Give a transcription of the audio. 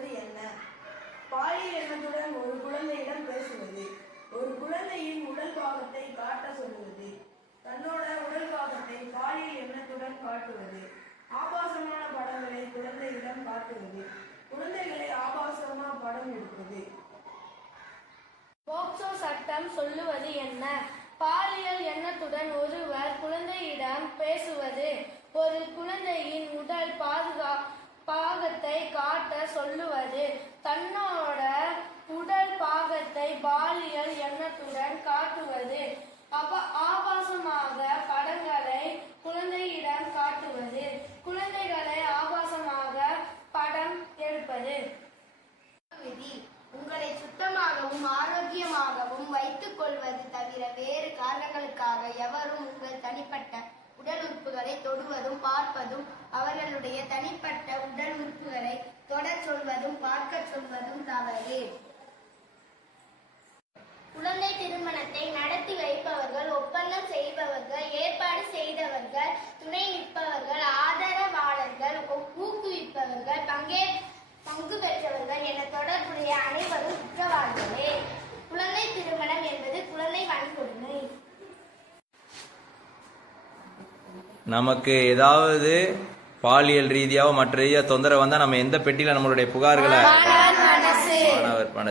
சொல்லுவது என்ன? பாலியல் எண்ணத்துடன் ஒரு குழந்தையிடம் பேசுவது. ஒரு குழந்தையின் உடல் பாகத்தை காட்ட சொல்லுவது. தன்னோட உடல் பாகத்தை பாலியல் எண்ணத்துடன் காட்டுவது. ஆபாசமான படங்களை குழந்தையிடம் காட்டுவது. குழந்தைகளை ஆபாசமா படம் எடுப்பது. போக்சோ சட்டம் சொல்லுவது என்ன? பாலியல் எண்ணத்துடன் ஒருவர் குழந்தையிடம் பேசுவது. ஒரு குழந்தையின் உடல் பாகத்தை காட்ட சொல்லுவது. தன்னோட உடல் பாகத்தை பாலியல் எண்ணத்துடன் காட்டுவது. ஆபாசமாக படங்களை குழந்தையிடம் காட்டுவது. குழந்தைகளை ஆபாசமாக படம் எடுப்பது. விதி: உங்களை சுத்தமாகவும் ஆரோக்கியமாகவும் வைத்துக் கொள்வது தவிர வேறு காரணங்களுக்காக எவரும் உங்கள் தனிப்பட்ட உடல் உறுப்புகளை தொடுவதும் பார்ப்பதும், அவர்களுடைய தனிப்பட்ட உடல் உறுப்புகளை தொடச் சொல்வதும் பார்க்க சொல்வதும் தவறு. குழந்தை திருமணத்தை நடத்தி வைப்பவர்கள், ஒப்பந்தம் செய்பவர்கள், ஏற்பாடு செய்தவர்கள், துணை நிற்பவர்கள், ஆதரவாளர்கள், ஊக்குவிப்பவர்கள், பங்கு பெற்றவர்கள் என தொடர்புடைய அனைவரும் குற்றவாளிகளே. குழந்தை திருமணம் என்பது குழந்தை வன்கொடுமை. நமக்கு ஏதாவது பாலியல் ரீதியாவோ மற்ற ரீதியாக தொந்தரவு வந்தால் நம்ம எந்த பெட்டியில் நம்மளுடைய புகார்களை